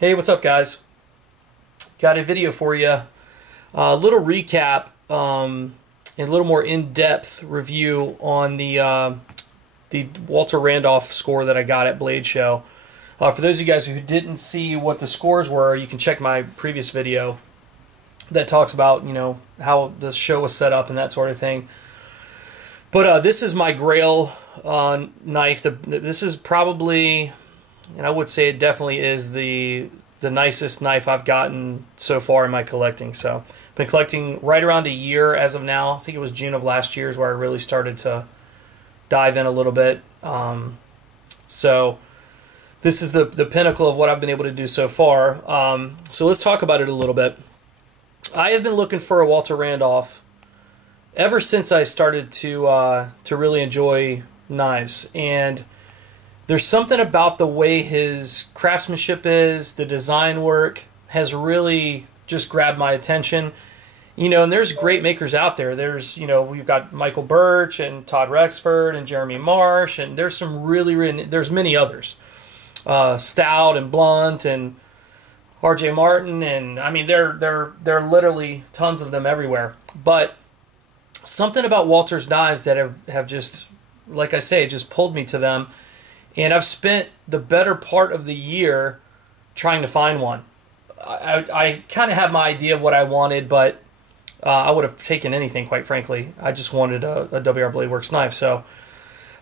Hey, what's up, guys? Got a video for you. A little recap, and a little more in-depth review on the Walter Randolph score that I got at Blade Show. For those of you guys who didn't see what the scores were, you can check my previous video that talks about, you know, how the show was set up and that sort of thing. But this is my Grail knife. This is probably, and I would say it definitely is the nicest knife I've gotten so far in my collecting. So I've been collecting right around a year as of now. I think it was June of last year is where I really started to dive in a little bit. So this is the pinnacle of what I've been able to do so far. So let's talk about it a little bit. I have been looking for a Walter Randolph ever since I started to really enjoy knives, and there's something about the way his craftsmanship is, the design work has really just grabbed my attention. You know, and there's great makers out there. There's, you know, we've got Michael Birch and Todd Rexford and Jeremy Marsh, and there's some really there's many others. Stout and Blunt and R.J. Martin, and I mean there are literally tons of them everywhere. But something about Walter's knives that have just, like I say, just pulled me to them. And I've spent the better part of the year trying to find one. I kind of have my idea of what I wanted, but I would have taken anything, quite frankly. I just wanted a WRBladeworks knife. So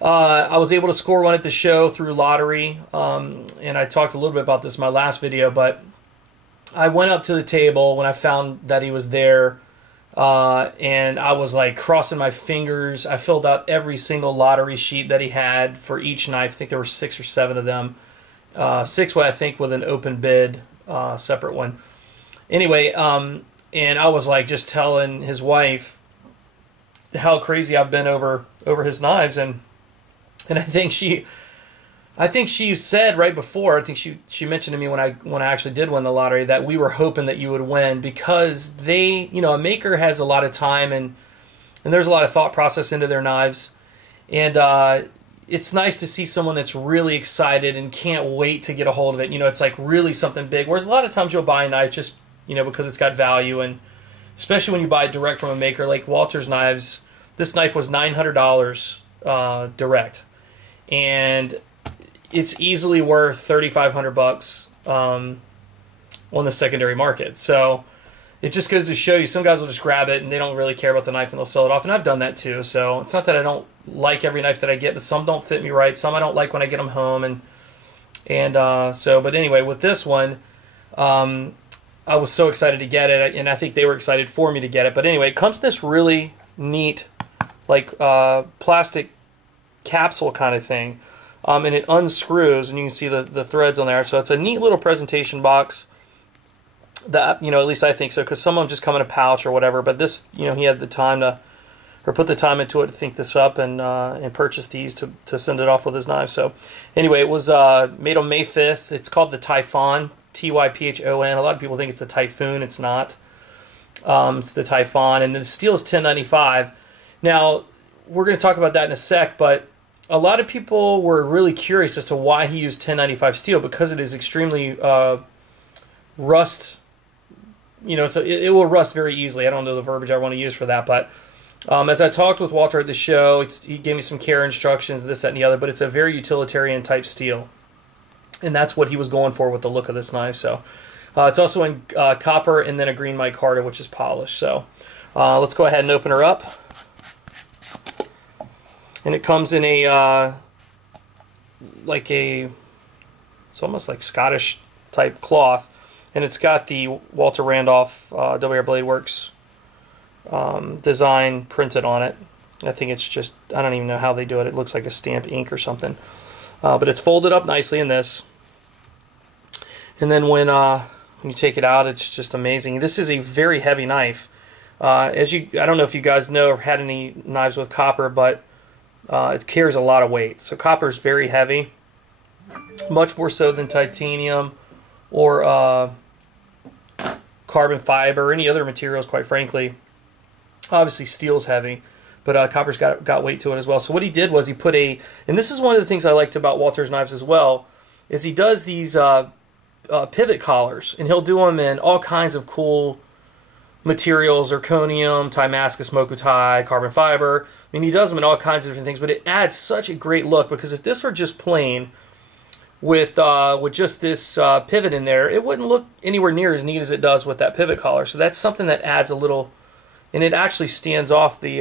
I was able to score one at the show through lottery. And I talked a little bit about this in my last video, but I went up to the table when I found that he was there. And I was like crossing my fingers. I filled out every single lottery sheet that he had for each knife. I think there were 6 or 7 of them. 6, I think, with an open bid, separate one. Anyway, and I was like just telling his wife how crazy I've been over his knives, and I think she said right before, I think she mentioned to me when I actually did win the lottery that we were hoping that you would win, because they, you know, a maker has a lot of time and there's a lot of thought process into their knives, and it's nice to see someone that's really excited and can't wait to get a hold of it. You know, it's like really something big. Whereas a lot of times you'll buy a knife just, you know, because it's got value, and especially when you buy it direct from a maker like Walter's knives. This knife was $900 direct, and it's easily worth $3,500 on the secondary market. So it just goes to show you, some guys will just grab it and they don't really care about the knife and they'll sell it off. And I've done that too. So it's not that I don't like every knife that I get, but some don't fit me right. Some I don't like when I get them home. But anyway, with this one, I was so excited to get it, and I think they were excited for me to get it. But anyway, it comes in this really neat, like plastic capsule kind of thing. And it unscrews, and you can see the threads on there. So it's a neat little presentation box. That, you know, at least I think so, because some of them just come in a pouch or whatever. But this, you know, he had the time to, or put the time into it to think this up and purchase these to send it off with his knife. So anyway, it was made on May 5th. It's called the Typhon, Typhon. A lot of people think it's a typhoon. It's not. It's the Typhon, and the steel is $10.95. Now we're going to talk about that in a sec, but a lot of people were really curious as to why he used 1095 steel, because it is extremely rust. You know, it will rust very easily. I don't know the verbiage I want to use for that, but as I talked with Walter at the show, he gave me some care instructions, this, that, and the other, but it's a very utilitarian type steel, and that's what he was going for with the look of this knife. So it's also in copper and then a green micarta, which is polished. So let's go ahead and open her up. And it comes in a, it's almost like Scottish type cloth. And it's got the Walter Randolph WRBladeworks design printed on it. I think it's just, I don't even know how they do it. It looks like a stamped ink or something. But it's folded up nicely in this. And then when you take it out, it's just amazing. This is a very heavy knife. I don't know if you guys know or had any knives with copper, but it carries a lot of weight. So copper is very heavy, much more so than titanium or carbon fiber or any other materials, quite frankly. Obviously steel's heavy, but copper's got weight to it as well. So what he did was he put and this is one of the things I liked about Walter's knives as well, is he does these pivot collars, and he'll do them in all kinds of cool materials: zirconium, Damascus, mokutai, carbon fiber. I mean, he does them in all kinds of different things, but it adds such a great look, because if this were just plain with just this pivot in there, it wouldn't look anywhere near as neat as it does with that pivot collar. So that's something that adds a little, and it actually stands off the,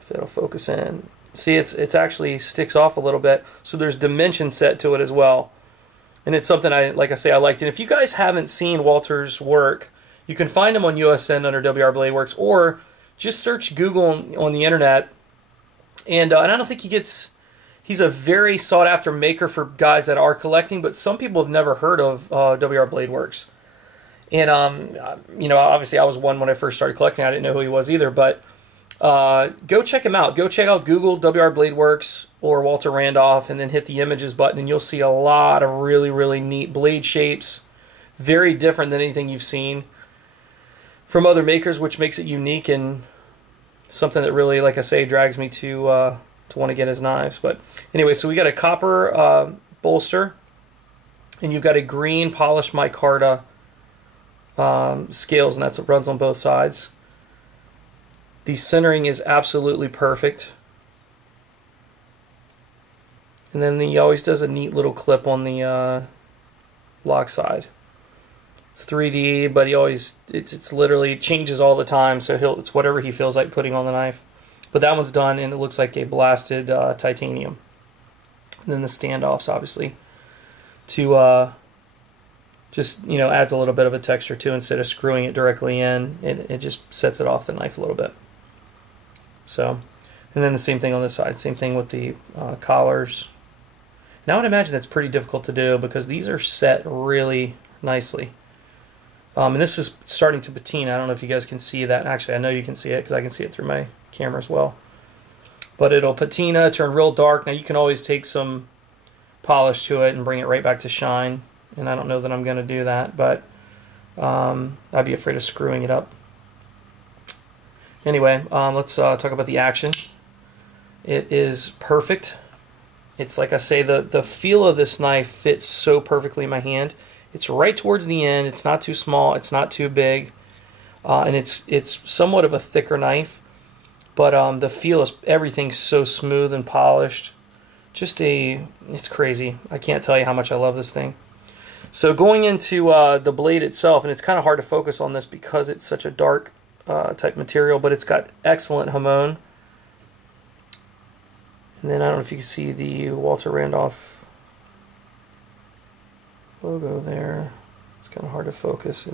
if it'll focus in. See, it's actually sticks off a little bit, so there's dimension set to it as well. And it's something like I say, I liked. And if you guys haven't seen Walter's work, you can find him on USN under WRBladeworks, or just search Google on the internet. And I don't think he's a very sought after maker for guys that are collecting, but some people have never heard of WRBladeworks. And you know, obviously I was one when I first started collecting. I didn't know who he was either, but go check him out. Go check out Google WRBladeworks or Walter Randolph, and then hit the images button, and you'll see a lot of really, really neat blade shapes, very different than anything you've seen from other makers, which makes it unique and something that really, like I say, drags me to want to get his knives. But anyway, so we got a copper bolster, and you've got a green polished micarta scales, and that runs on both sides. The centering is absolutely perfect. And then he always does a neat little clip on the lock side. It's 3D, but he always, it's literally changes all the time, so it's whatever he feels like putting on the knife. But that one's done, and it looks like a blasted titanium. And then the standoffs, obviously, to just, you know, adds a little bit of a texture too. Instead of screwing it directly in, it just sets it off the knife a little bit. So, and then the same thing on this side. Same thing with the collars. Now I would imagine that's pretty difficult to do, because these are set really nicely. And this is starting to patina. I don't know if you guys can see that. Actually, I know you can see it, because I can see it through my camera as well. But it'll patina, turn real dark. Now you can always take some polish to it and bring it right back to shine. And I don't know that I'm going to do that, but I'd be afraid of screwing it up. Anyway, let's talk about the action. It is perfect. It's like I say, the feel of this knife fits so perfectly in my hand. It's right towards the end. It's not too small. It's not too big. And it's somewhat of a thicker knife. But the feel is, everything's so smooth and polished. It's crazy. I can't tell you how much I love this thing. So going into the blade itself, and it's kind of hard to focus on this because it's such a dark type material, but it's got excellent hamon. And then I don't know if you can see the Walter Randolph logo there. It's kind of hard to focus.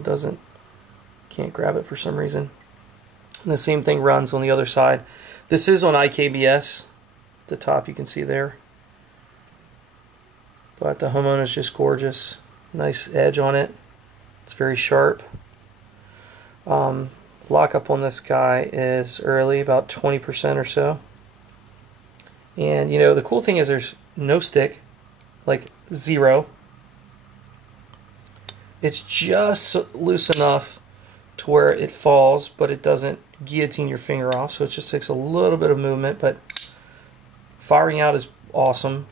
Can't grab it for some reason. And the same thing runs on the other side. This is on IKBS. The top you can see there. But the hamon is just gorgeous. Nice edge on it. It's very sharp. Lockup on this guy is early, about 20% or so. And you know, the cool thing is there's no stick, like zero. It's just loose enough to where it falls, but it doesn't guillotine your finger off, so it just takes a little bit of movement, but firing out is awesome.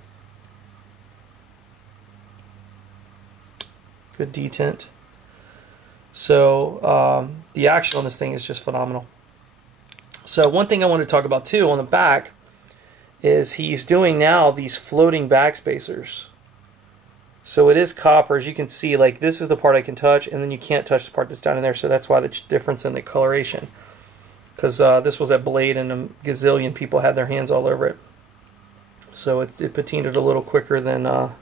Good detent. So the action on this thing is just phenomenal. So one thing I want to talk about too on the back is he's doing now these floating back spacers. So it is copper, as you can see, like this is the part I can touch, and then you can't touch the part that's down in there, so that's why the difference in the coloration. Because this was a blade and a gazillion people had their hands all over it. So it patinaed a little quicker than I'd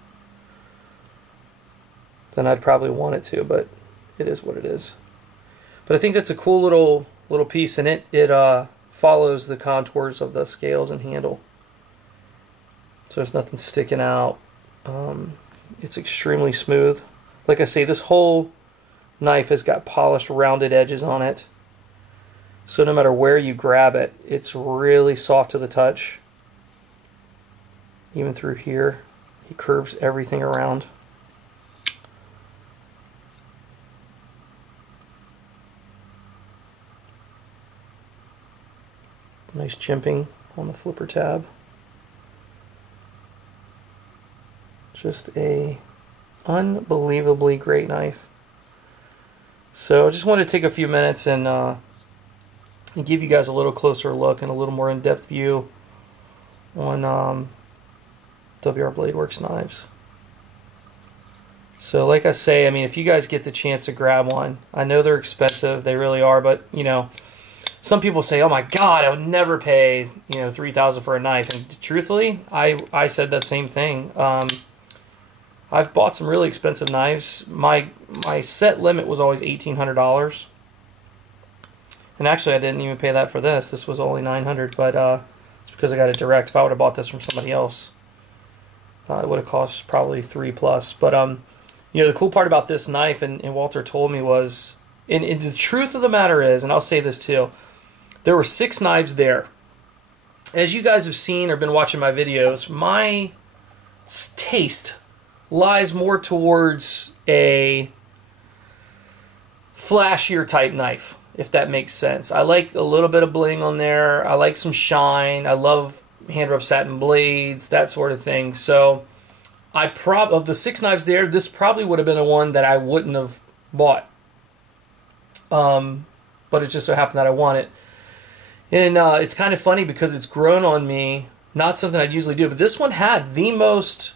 probably want it to, but it is what it is. But I think that's a cool little piece, and it follows the contours of the scales and handle. So there's nothing sticking out. It's extremely smooth. Like I say, this whole knife has got polished, rounded edges on it. So no matter where you grab it, it's really soft to the touch. Even through here, he curves everything around. Nice jimping on the flipper tab. Just a Unbelievably great knife. So I just wanted to take a few minutes and give you guys a little closer look and a little more in-depth view on WRBladeworks knives. So like I say, I mean, if you guys get the chance to grab one, I know they're expensive, they really are, but you know, some people say, oh my god, I would never pay, you know, $3,000 for a knife. And truthfully, I said that same thing. I've bought some really expensive knives. My set limit was always $1,800. And actually, I didn't even pay that for this. This was only $900, but it's because I got it direct. If I would have bought this from somebody else, it would have cost probably $3+. But you know, the cool part about this knife, and Walter told me, was, and the truth of the matter is, and I'll say this too, there were 6 knives there. As you guys have seen or been watching my videos, my taste lies more towards a flashier type knife, if that makes sense. I like a little bit of bling on there. I like some shine. I love hand-rub satin blades, that sort of thing. So of the 6 knives there, this probably would have been the one that I wouldn't have bought. But it just so happened that I want it. And it's kind of funny because it's grown on me. Not something I'd usually do, but this one had the most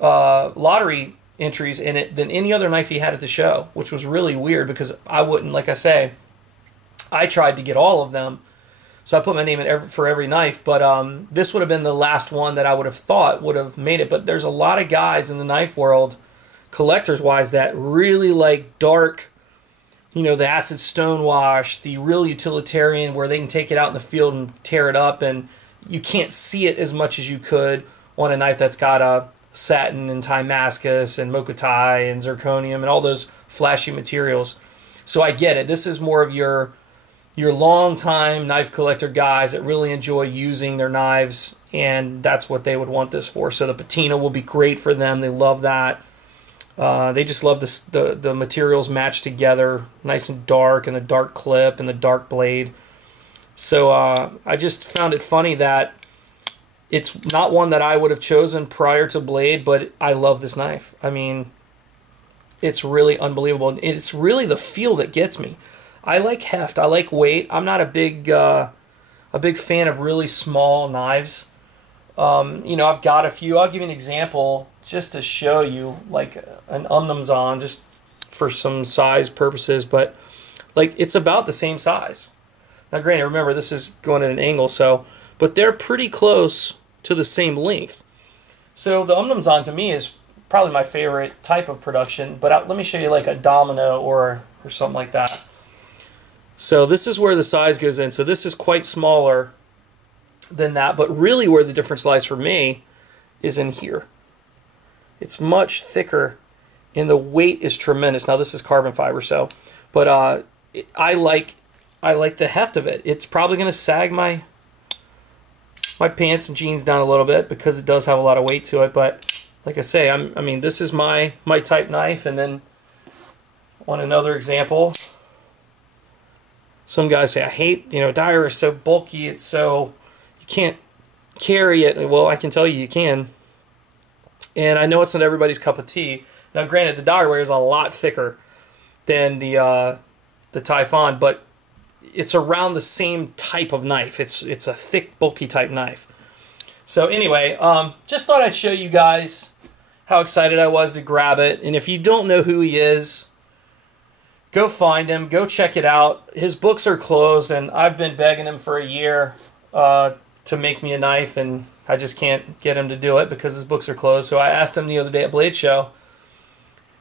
lottery entries in it than any other knife he had at the show, which was really weird because I wouldn't, like I say, I tried to get all of them, so I put my name in for every knife, but this would have been the last one that I would have thought would have made it. But there's a lot of guys in the knife world, collectors-wise, that really like dark, you know, the acid stonewash, the real utilitarian where they can take it out in the field and tear it up, and you can't see it as much as you could on a knife that's got a satin and Timascus and Mokutai and zirconium and all those flashy materials. So I get it. This is more of your long-time knife collector guys that really enjoy using their knives, and that's what they would want this for. So the patina will be great for them. They love that. They just love the materials matched together, nice and dark, and the dark clip and the dark blade. So I just found it funny that it's not one that I would have chosen prior to Blade, but I love this knife. I mean, it's really unbelievable. It's really the feel that gets me. I like heft. I like weight. I'm not a big fan of really small knives. You know, I've got a few. I'll give you an example just to show you, like an Umnumzon, just for some size purposes, but like it's about the same size. Now, granted, remember this is going at an angle, so, but they're pretty close to the same length. So the Umnumzon to me is probably my favorite type of production, but let me show you like a Domino or something like that. So this is where the size goes in. So this is quite smaller than that, but really where the difference lies for me is in here. It's much thicker, and the weight is tremendous. Now this is carbon fiber, so, but I like the heft of it. It's probably going to sag my pants and jeans down a little bit because it does have a lot of weight to it. But like I say, I mean, this is my type knife. And then on another example, some guys say, I hate, you know, Dyer is so bulky, it's so, you can't carry it. Well, I can tell you can. And I know it's not everybody's cup of tea. Now, granted, the Dyer is a lot thicker than the Typhon, but it's around the same type of knife. It's a thick, bulky type knife. So anyway, just thought I'd show you guys how excited I was to grab it. And if you don't know who he is, go find him. Go check it out. His books are closed, and I've been begging him for a year to make me a knife, and I just can't get him to do it because his books are closed. So I asked him the other day at Blade Show,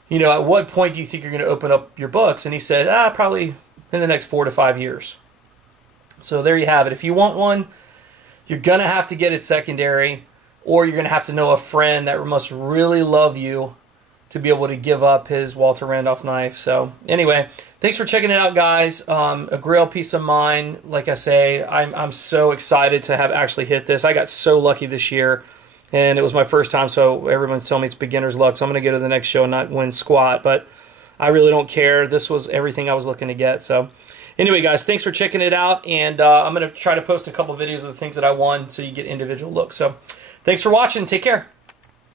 you know, at what point do you think you're going to open up your books? And he said, probably in the next 4 to 5 years. So there you have it. If you want one, you're going to have to get it secondary, or you're going to have to know a friend that must really love you to be able to give up his Walter Randolph knife. So anyway, thanks for checking it out, guys. A Grail piece of mind. Like I say, I'm so excited to have actually hit this. I got so lucky this year, and it was my first time, so everyone's telling me it's beginner's luck, so I'm going to go to the next show and not win squat, but I really don't care. This was everything I was looking to get. So anyway, guys, thanks for checking it out, and I'm going to try to post a couple videos of the things that I won so you get individual looks. So thanks for watching. Take care.